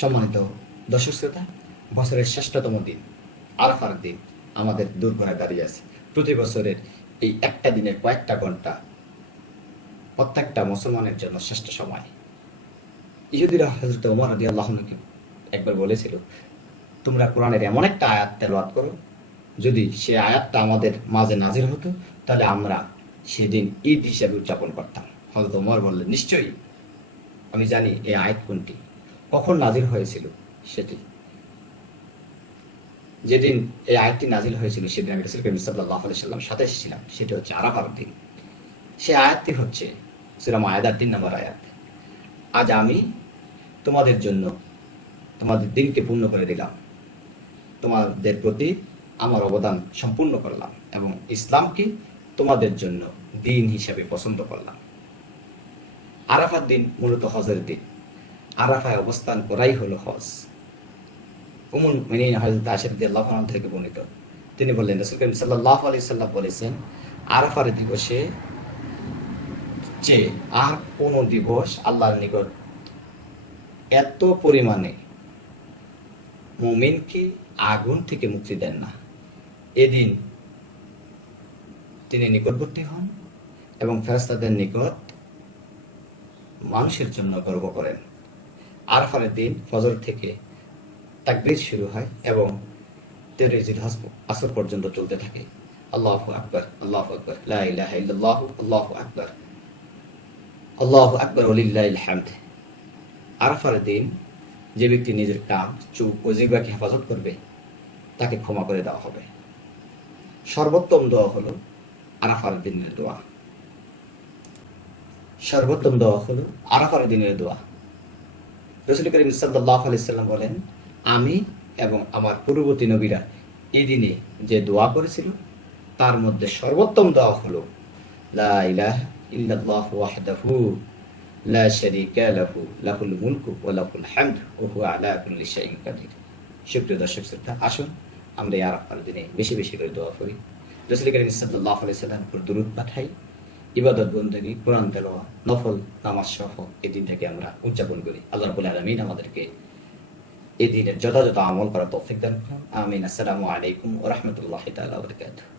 সম্মানিত দর্শক শ্রোতা, বছরের শ্রেষ্ঠতম দিন আরাফার দিন আমাদের দোরগোড়ায় দাঁড়িয়ে আছে। প্রতি বছরের এই একটা দিনের কয়েকটা ঘন্টা প্রত্যেকটা মুসলমানের জন্য শ্রেষ্ঠ সময়। ইহুদিরা হযরত ওমর রাদিয়াল্লাহু আনহুকে একবার বলেছিল, তোমরা কোরআনের এমন একটা আয়াত তেলাওয়াত করো, যদি সে আয়াতটা আমাদের মাঝে নাজির হতো তাহলে আমরা সেদিন ঈদ হিসেবে উদযাপন করতাম। হযরত ওমর বললেন, নিশ্চয়ই আমি জানি এই আয়াত কোনটি, কখন নাজিল হয়েছিল সেটি। যেদিন এই আয়াতটি নাজিল হয়েছিল সেদিন আমি রাসূল করিম সাল্লাল্লাহু আলাইহি ওয়াসাল্লাম সাথে এসেছিলাম, সেটি হচ্ছে আরাফার দিন। সে আয়াতটি হচ্ছে সূরা মায়েদার ৩ নম্বর আয়াত। আজ আমি তোমাদের জন্য তোমাদের দিনকে পূর্ণ করে দিলাম, তোমাদের প্রতি আমার অবদান সম্পূর্ণ করলাম এবং ইসলামকে তোমাদের জন্য দিন হিসাবে পছন্দ করলাম। আরাফার দিন মূলত হজের দিন। আরাফায় অবস্থান করাই হলো হজ। উম্মুল মুমিনিন হযরত আয়েশা রাদিয়াল্লাহু আনহা থেকে বর্ণিত, তিনি বললেন, রাসূল করিম সাল্লাল্লাহু আলাইহি ওয়াসাল্লাম বলেছেন, আরাফার দিবসে যে আর কোন দিবস আল্লাহর নিকট এত পরিমাণে মুমিনকে আগুন থেকে মুক্তি দেন না। এদিন তিনি নিকটবর্তী হন এবং ফেরেশতাদের নিকট মানুষের জন্য গর্ব করেন। আরাফার দিন ফজর থেকে তাকবীর শুরু হয় এবং 13 জিলহজ আসর পর্যন্ত চলতে থাকে। আল্লাহু আকবার, আল্লাহু আকবার, লা ইলাহা ইল্লাল্লাহু, আল্লাহু আকবার, আল্লাহু আকবার ওয়া লিল্লাহিল হামদ। আরাফার দিন যে ব্যক্তি নিজের কান, চোখ ও জিহ্বাকে হেফাজত করবে তাকে ক্ষমা করে দেওয়া হবে। সর্বোত্তম দোয়া হলো আরাফার দিনের দোয়া। সর্বোত্তম দোয়া হলো আরাফার দিনের দোয়া। রাসূল করিম সাল্লাল্লাহু আলাইহি ওয়াসাল্লাম বলেন, আমি এবং আমার পূর্ববর্তী নবীরা এই দিনে যে দোয়া করেছিল তার মধ্যে সর্বোত্তম দোয়া হলো লা ইলাহা ইল্লাল্লাহু ওয়াহদাহু লা শারীকা লাহু লাহুল মুলকু ওয়া লাহুল হামদু ওয়া হুয়া আলা কুল্লি শাইইন কাদির। সুপ্রিয় দর্শক শ্রোতা, আসুন আমরা এই আরাফার দিনে বেশি বেশি করে দোয়া করি, রাসূল করিম সাল্লাল্লাহু আলাইহি ওয়াসাল্লামের উপর দরুদ পাঠাই, ইবাদত বন্দেগী, কোরআন তেলাওয়াত, নফল নামাজ সহ এই দিনটাকে আমরা উদযাপন করি। আল্লাহ রাব্বুল আলামিন আমাদেরকে এই দিনের যথাযথ আমল করার তৌফিক দান করুন। আমিন। আসসালামু আলাইকুম ওয়া রাহমাতুল্লাহি তাআলা ওয়া বারাকাতুহু।